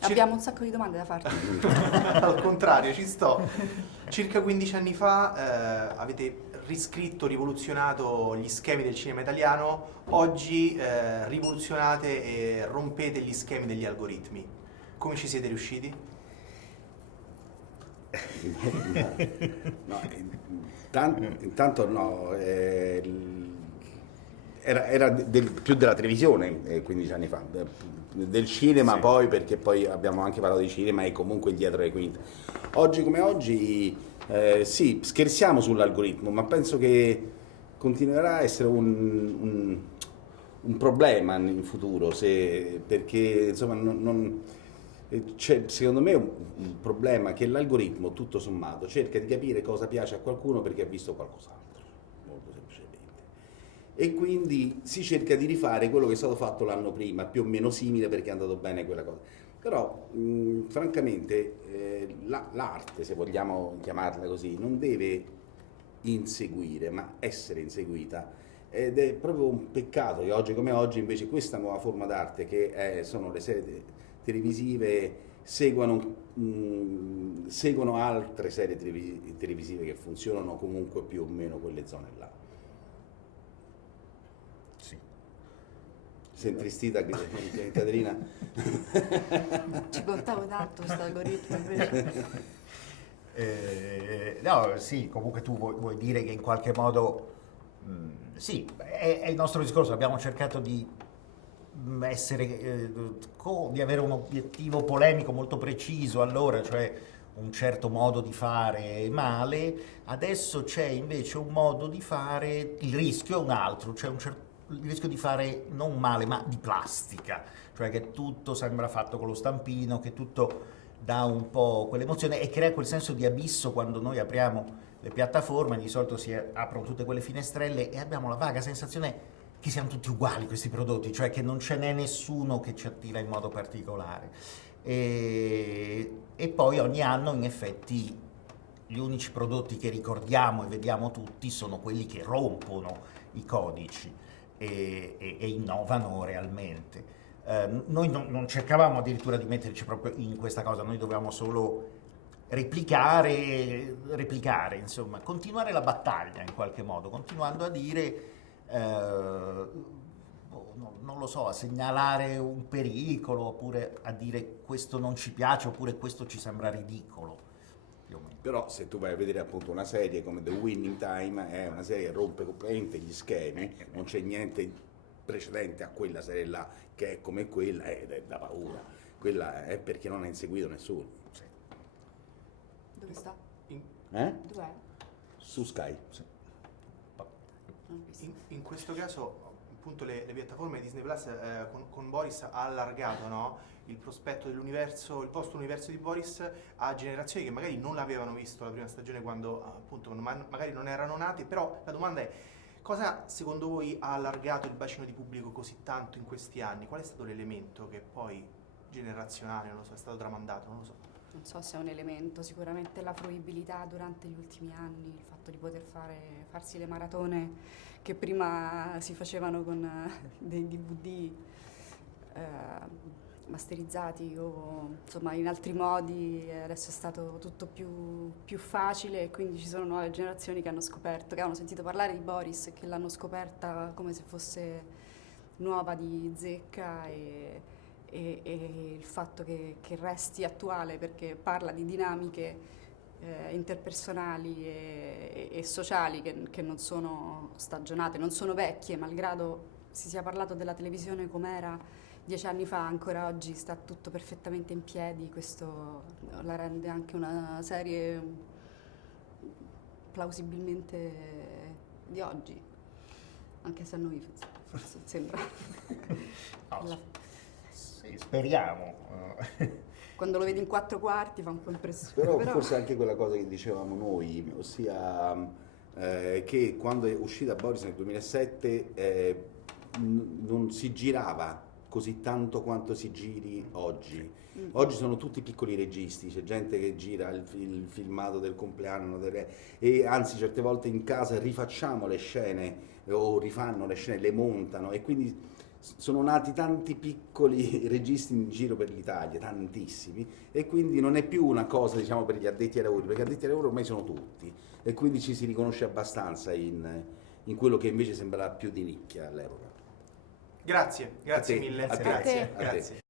Abbiamo un sacco di domande da farti. Al contrario, ci sto. Circa 15 anni fa avete riscritto, rivoluzionato gli schemi del cinema italiano, oggi rivoluzionate e rompete gli schemi degli algoritmi. Come ci siete riusciti? No, intanto no, era più della televisione 15 anni fa, del cinema Sì. poi, perché poi abbiamo anche parlato di cinema e comunque dietro le quinte. Oggi come oggi sì, scherziamo sull'algoritmo, ma penso che continuerà a essere un problema in futuro, perché insomma c'è secondo me un problema che l'algoritmo tutto sommato cerca di capire cosa piace a qualcuno perché ha visto qualcos'altro, molto semplicemente. E quindi si cerca di rifare quello che è stato fatto l'anno prima, più o meno simile perché è andato bene quella cosa. Però francamente l'arte, se vogliamo chiamarla così, non deve inseguire, ma essere inseguita. Ed è proprio un peccato che oggi come oggi invece questa nuova forma d'arte sono le serie televisive seguono altre serie televisive che funzionano comunque più o meno quelle zone là. Sì. Sei intristita, Caterina? Ci contavo tanto questo algoritmo invece. No, sì, comunque tu vuoi dire che in qualche modo, sì, è il nostro discorso, abbiamo cercato di di avere un obiettivo polemico molto preciso allora, cioè un certo modo di fare male, adesso c'è invece un modo di fare, il rischio è un altro, c'è il rischio di fare non male ma di plastica, cioè che tutto sembra fatto con lo stampino, che tutto dà un po' quell'emozione e crea quel senso di abisso quando noi apriamo le piattaforme, di solito si aprono tutte quelle finestrelle e abbiamo la vaga sensazione che siano tutti uguali questi prodotti, cioè che non ce n'è nessuno che ci attira in modo particolare. E poi ogni anno in effetti gli unici prodotti che ricordiamo e vediamo tutti sono quelli che rompono i codici e innovano realmente. Noi non cercavamo addirittura di metterci proprio in questa cosa, noi dovevamo solo replicare, insomma, continuare la battaglia in qualche modo, continuando a dire, non lo so, a segnalare un pericolo, oppure a dire questo non ci piace, oppure questo ci sembra ridicolo, più o meno. Però se tu vai a vedere appunto una serie come The Winning Time, è una serie che rompe completamente gli schemi, non c'è niente precedente a quella serie là che è come quella ed è da paura. Quella è perché non ha inseguito nessuno. Dove sta? Dov'è? Su Sky. Sì. Non ho visto. In questo caso, appunto, le piattaforme Disney Plus con Boris ha allargato, no, il prospetto dell'universo, il post-universo di Boris a generazioni che magari non l'avevano visto la prima stagione quando appunto magari non erano nati, però la domanda è: cosa secondo voi ha allargato il bacino di pubblico così tanto in questi anni? Qual è stato l'elemento che poi generazionale, non lo so, è stato tramandato, non lo so. Non so se è un elemento, sicuramente la fruibilità durante gli ultimi anni, il fatto di poter farsi le maratone che prima si facevano con dei DVD masterizzati o insomma in altri modi, adesso è stato tutto più facile e quindi ci sono nuove generazioni che hanno scoperto, che hanno sentito parlare di Boris e che l'hanno scoperta come se fosse nuova di zecca e il fatto che resti attuale perché parla di dinamiche interpersonali e sociali che non sono stagionate, non sono vecchie, malgrado si sia parlato della televisione com'era 10 anni fa, ancora oggi sta tutto perfettamente in piedi, questo la rende anche una serie plausibilmente di oggi, anche se a noi forse sembra. Sì, speriamo. Quando lo vedi in 4 quarti fa un po' impressione. Però forse anche quella cosa che dicevamo noi, ossia che quando è uscita Boris nel 2007 non si girava così tanto quanto si giri oggi. Oggi sono tutti piccoli registi, c'è gente che gira il filmato del compleanno e anzi certe volte in casa rifacciamo le scene o rifanno le scene, le montano e quindi sono nati tanti piccoli registi in giro per l'Italia, tantissimi, e quindi non è più una cosa, diciamo, per gli addetti ai lavori, perché addetti ai lavori ormai sono tutti, e quindi ci si riconosce abbastanza in quello che invece sembrava più di nicchia all'epoca. Grazie A te, mille. a te, Grazie. a te. Grazie.